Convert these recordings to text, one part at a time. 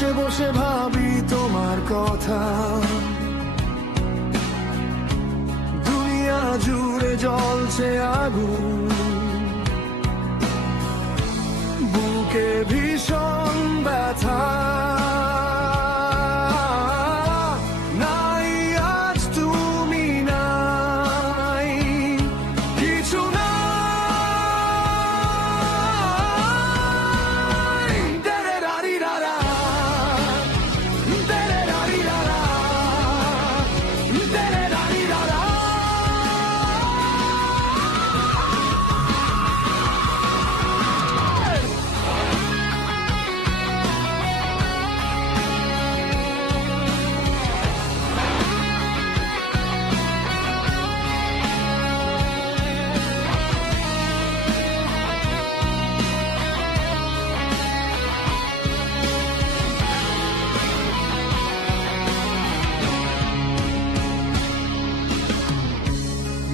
বসে বসে ভাবি তোমার কথা, দুনিয়া জুড়ে জ্বলছে আগুন, বুকে ভীষণ ব্যথা। নাই আজ তুমি নাই, কিছু নাই। দেরে রারি রারা, দেরে রারি রারা, দেরে রারি রারা।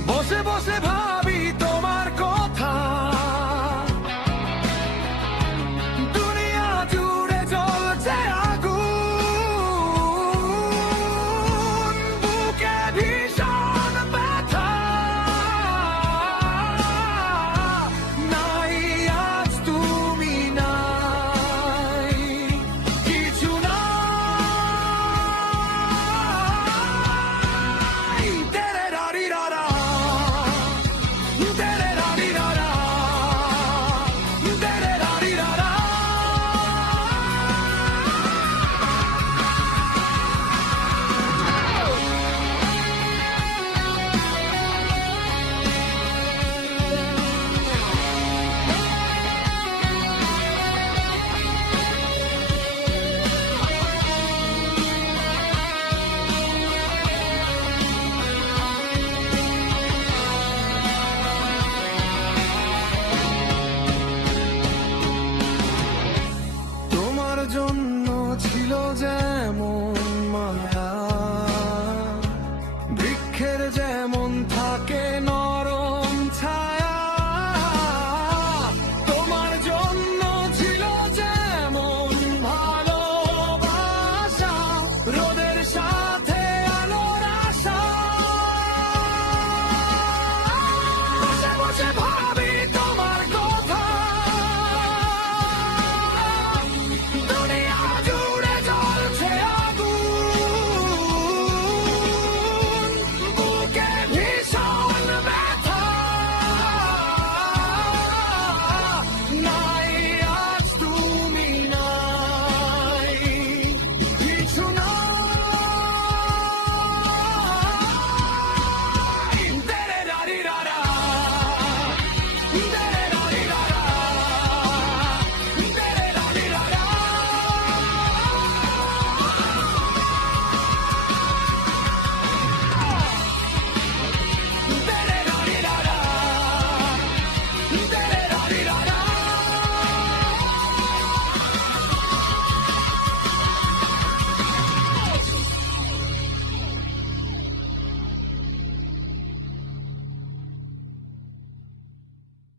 বসে বসে ভাবি তোমার কথা, দুনিয়া জুড়ে জ্বলছে আগুন, বুকে ভীষণ ব্যথা। নাই আজ তুমি নাই, কিছু নাই। তেরে রারি রারা, তেরে রারি রারা, তেরে রারি রারা। তোমার জন্য ছিল যেমন